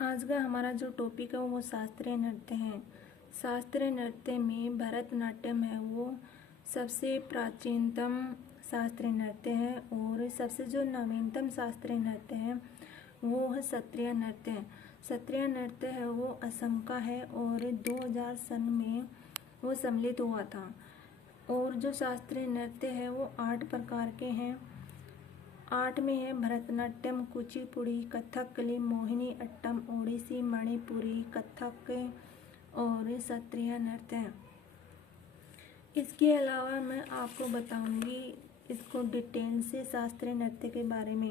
आज का हमारा जो टॉपिक है वो शास्त्रीय नृत्य है। शास्त्रीय नृत्य में भरतनाट्यम है वो सबसे प्राचीनतम शास्त्रीय नृत्य है और सबसे जो नवीनतम शास्त्रीय नृत्य है वो है सत्रिय नृत्य। सत्रिय नृत्य है वो असम का है और 2000 सन में वो सम्मिलित हुआ था। और जो शास्त्रीय नृत्य है वो 8 प्रकार के हैं। 8 में है भरतनाट्यम, कुचिपुड़ी, कथकली, मोहिनी अट्टम, ओडिसी, मणिपुरी, कथक और सत्रिय नृत्य। इसके अलावा मैं आपको बताऊंगी इसको डिटेल से शास्त्रीय नृत्य के बारे में।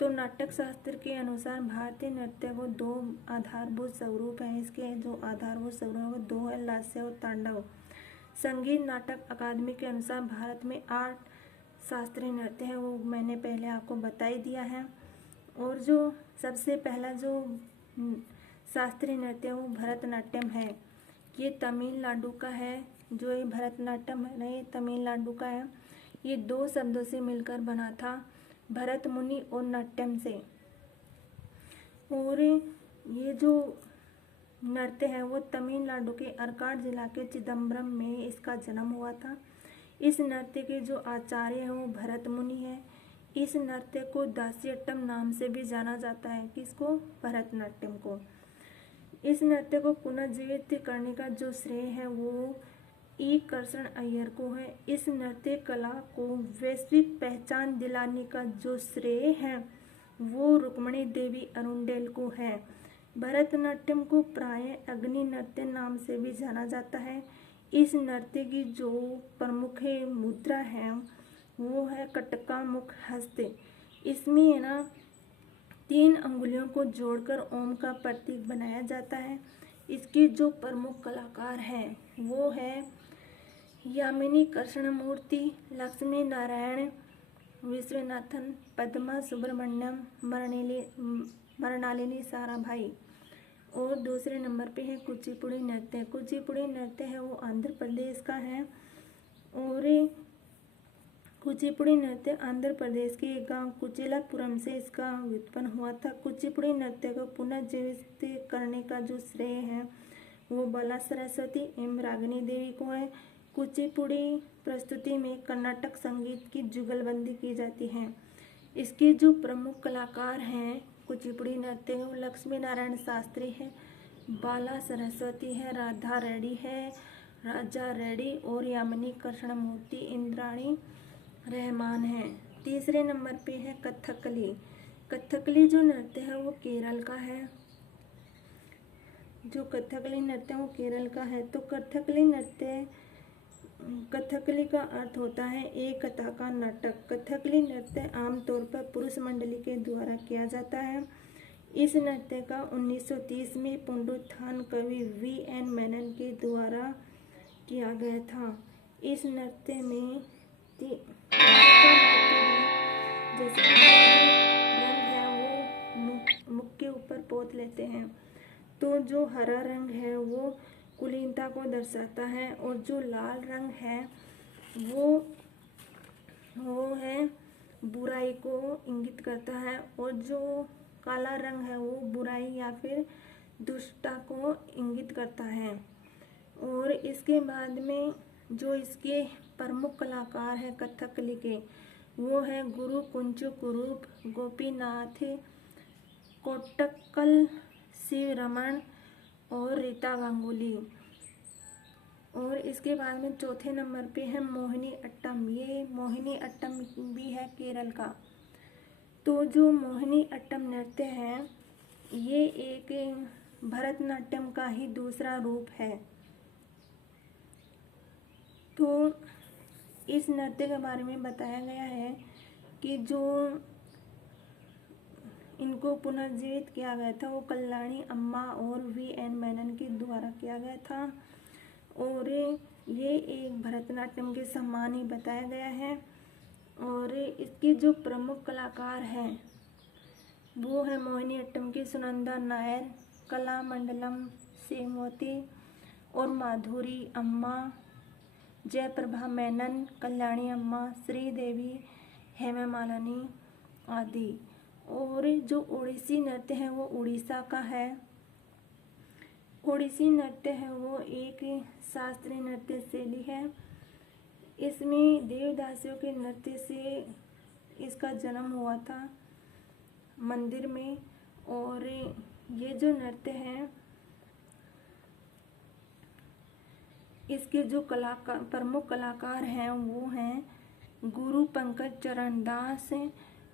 तो नाटक शास्त्र के अनुसार भारतीय नृत्य को 2 आधारभूत स्वरूप हैं। इसके जो आधारभूत स्वरूप है 2 है, लास्य और तांडव। संगीत नाटक अकादमी के अनुसार भारत में 8 शास्त्रीय नृत्य है, वो मैंने पहले आपको बता ही दिया है। और जो सबसे पहला जो शास्त्रीय नृत्य है वो भरतनाट्यम है। ये तमिलनाडु का है। जो ये भरतनाट्यम है ना, ये तमिलनाडु का है। ये 2 शब्दों से मिलकर बना था, भरत मुनि और नाट्यम से। और ये जो नृत्य है वो तमिलनाडु के अर्काड जिला के चिदम्बरम में इसका जन्म हुआ था। इस नृत्य के जो आचार्य हैं वो भरत मुनि है। इस नृत्य को दासियट्टम नाम से भी जाना जाता है। किसको? भरतनाट्यम को। इस नृत्य को पुनर्जीवित करने का जो श्रेय है वो ई कृष्ण अय्यर को है। इस नृत्य कला को वैश्विक पहचान दिलाने का जो श्रेय है वो रुक्मणी देवी अरुंडेल को है। भरतनाट्यम को प्रायः अग्नि नृत्य नाम से भी जाना जाता है। इस नृत्य की जो प्रमुख मुद्रा है वो है कटका मुख हस्त। इसमें है ना 3 अंगुलियों को जोड़कर ओम का प्रतीक बनाया जाता है। इसके जो प्रमुख कलाकार हैं वो है यामिनी कृष्णमूर्ति, लक्ष्मी नारायण विश्वनाथन, पद्मा सुब्रमण्यम, मृणालिनी साराभाई। और दूसरे नंबर पे है कुचिपुड़ी नृत्य। कुचिपुड़ी नृत्य है वो आंध्र प्रदेश का है। और कुचिपुड़ी नृत्य आंध्र प्रदेश के एक गांव कुचिलापुरम से इसका व्युत्पन्न हुआ था। कुचिपुड़ी नृत्य को पुनर्जीवित करने का जो श्रेय है वो बाला सरस्वती एवं रागिनी देवी को है। कुचिपुड़ी प्रस्तुति में कर्नाटक संगीत की जुगलबंदी की जाती है। इसके जो प्रमुख कलाकार हैं कुचिपुड़ी नृत्य में लक्ष्मी नारायण शास्त्री है, बाला सरस्वती है, राधा रेड्डी है, राजा रेड्डी और यामिनी कृष्णमूर्ति, इंद्राणी रहमान है। तीसरे नंबर पे है कथकली। कथकली जो नृत्य है वो केरल का है। जो कथकली नृत्य है वो केरल का है। तो कथकली का अर्थ होता है एक कथा का नाटक। कथकली नृत्य आमतौर पर पुरुष मंडली के द्वारा किया जाता है। इस नृत्य का 1930 में पुनरुत्थान कवि V.N. मेनन के द्वारा किया गया था। इस नृत्य में जैसे रंग है वो मुख के ऊपर पोत लेते हैं। तो जो हरा रंग है वो कुलीनता को दर्शाता है और जो लाल रंग है वो है बुराई को इंगित करता है और जो काला रंग है वो बुराई या फिर दुष्टता को इंगित करता है। और इसके बाद में जो इसके प्रमुख कलाकार हैं कथकली के वो है गुरु कुंचु कुरूप, गोपीनाथ कोट्टक्कल, शिव रमन और रीता गांगुली। और इसके बाद में चौथे नंबर पे है मोहिनी अट्टम। ये मोहिनी अट्टम भी है केरल का। तो जो मोहिनी अट्टम नृत्य है ये एक भरतनाट्यम का ही दूसरा रूप है। तो इस नृत्य के बारे में बताया गया है कि जो इनको पुनर्जीवित किया गया था वो कल्याणी अम्मा और V.N. मेनन के द्वारा किया गया था। और ये एक भरतनाट्यम के समान ही बताया गया है। और इसकी जो प्रमुख कलाकार हैं वो है मोहिनी अट्टम की सुनंदा नायर, कलामंडलम सेमवती और माधुरी अम्मा, जयप्रभा मेनन, कल्याणी अम्मा, श्रीदेवी, हेमा मालिनी आदि। और जो ओडिसी नृत्य है वो उड़ीसा का है। ओडिसी नृत्य है वो एक शास्त्रीय नृत्य शैली है। इसमें देवदासियों के नृत्य से इसका जन्म हुआ था मंदिर में। और ये जो नृत्य है इसके जो प्रमुख कलाकार हैं वो हैं गुरु पंकज चरण दास,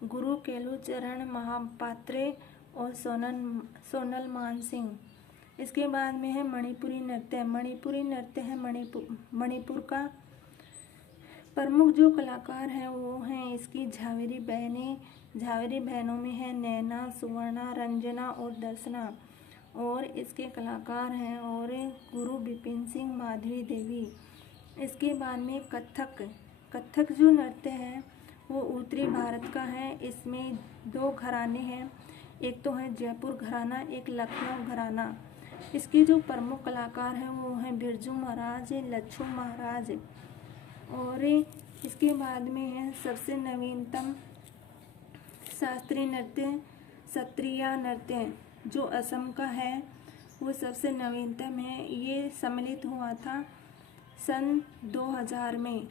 गुरु केलू चरण महापात्रे और सोनल मान सिंह। इसके बाद में है मणिपुरी नृत्य। मणिपुरी नृत्य है मणिपुर का। प्रमुख जो कलाकार हैं वो हैं इसकी झावेरी बहनें। झावेरी बहनों में है नैना, सुवर्णा, रंजना और दर्शना। और इसके कलाकार हैं और गुरु बिपिन सिंह, माधवी देवी। इसके बाद में कथक जो नृत्य है वो उत्तरी भारत का है। इसमें 2 घराने हैं, एक तो है जयपुर घराना, एक लखनऊ घराना। इसके जो प्रमुख कलाकार हैं वो हैं बिरजू महाराज, लच्छू महाराज। और इसके बाद में है सबसे नवीनतम शास्त्रीय नृत्य सत्रिया नृत्य जो असम का है, वो सबसे नवीनतम है। ये सम्मिलित हुआ था सन 2000 में।